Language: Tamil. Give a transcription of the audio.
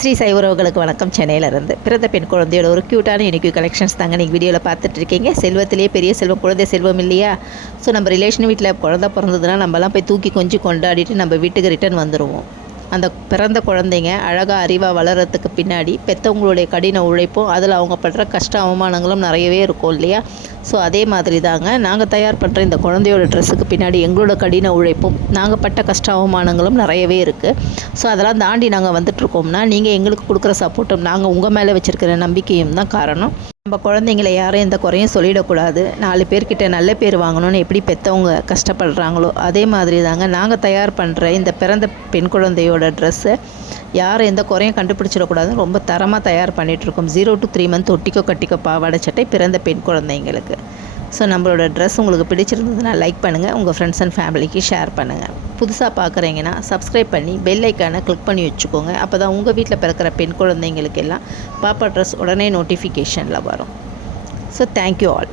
ஸ்ரீ சாய் உறவுகளுக்கு வணக்கம். சென்னையிலேருந்து பிறந்த பெண் குழந்தையோட ஒரு க்யூட்டான யூனிக்யூ கலெக்ஷன்ஸ் தாங்க நீங்கள் வீடியோவில் பார்த்துட்டு இருக்கீங்க செல்வத்திலேயே பெரிய செல்வம் குழந்தை செல்வம் இல்லையா? ஸோ நம்ம ரிலேஷன் வீட்டில் குழந்தை பிறந்ததுன்னா நம்மலாம் போய் தூக்கி கொஞ்சம் கொண்டாடிட்டு நம்ம வீட்டுக்கு ரிட்டர்ன் வந்துடுவோம் அந்த பிறந்த குழந்தைங்க அழகாக அறிவாக வளர்கிறதுக்கு பின்னாடி பெற்றவங்களுடைய கடின உழைப்பும் அதில் அவங்க படுற கஷ்ட அவமானங்களும் நிறையவே இருக்கும் இல்லையா? ஸோ அதே மாதிரி தாங்க நாங்கள் தயார் பண்ணுற இந்த குழந்தையோட ட்ரெஸ்ஸுக்கு பின்னாடி எங்களோட கடின உழைப்பும் நாங்கள் பட்ட கஷ்ட அவமானங்களும் நிறையவே இருக்குது ஸோ அதெல்லாம் தாண்டி நாங்கள் வந்துட்ருக்கோம்னா நீங்கள் எங்களுக்கு கொடுக்குற சப்போர்ட்டும் நாங்கள் உங்கள் மேலே வச்சுருக்கிற நம்பிக்கையும் தான் காரணம். நம்ம குழந்தைங்களை யாரும் எந்த குறையும் சொல்லிடக்கூடாது. நாலு பேர்கிட்ட நல்ல பேர் வாங்கணும்னு எப்படி பெற்றவங்க கஷ்டப்படுறாங்களோ அதே மாதிரி தாங்க நாங்கள் தயார் பண்ணுற இந்த பிறந்த பெண் குழந்தையோட ட்ரெஸ்ஸை யாரும் எந்த குறையும் கண்டுபிடிச்சிடக்கூடாதுன்னு ரொம்ப தரமாக தயார் பண்ணிகிட்ருக்கோம் ஜீரோ டு த்ரீ மந்த் ஒட்டிக்கோ கட்டிக்கோ பாவாடை சட்டை பிறந்த பெண் குழந்தைங்களுக்கு. ஸோ நம்மளோட ட்ரெஸ் உங்களுக்கு பிடிச்சிருந்ததுன்னா லைக் பண்ணுங்கள் உங்கள் ஃப்ரெண்ட்ஸ் அண்ட் ஃபேமிலிக்கு ஷேர் பண்ணுங்கள் புதுசாக பார்க்குறீங்கன்னா சப்ஸ்கிரைப் பண்ணி பெல் ஐக்கானை கிளிக் பண்ணி வச்சுக்கோங்க. அப்போ தான் உங்கள் வீட்டில் பிறக்கிற பெண் குழந்தைங்களுக்கு எல்லாம் பாப்பா ட்ரெஸ் உடனே நோட்டிஃபிகேஷனில் வரும். So thank you all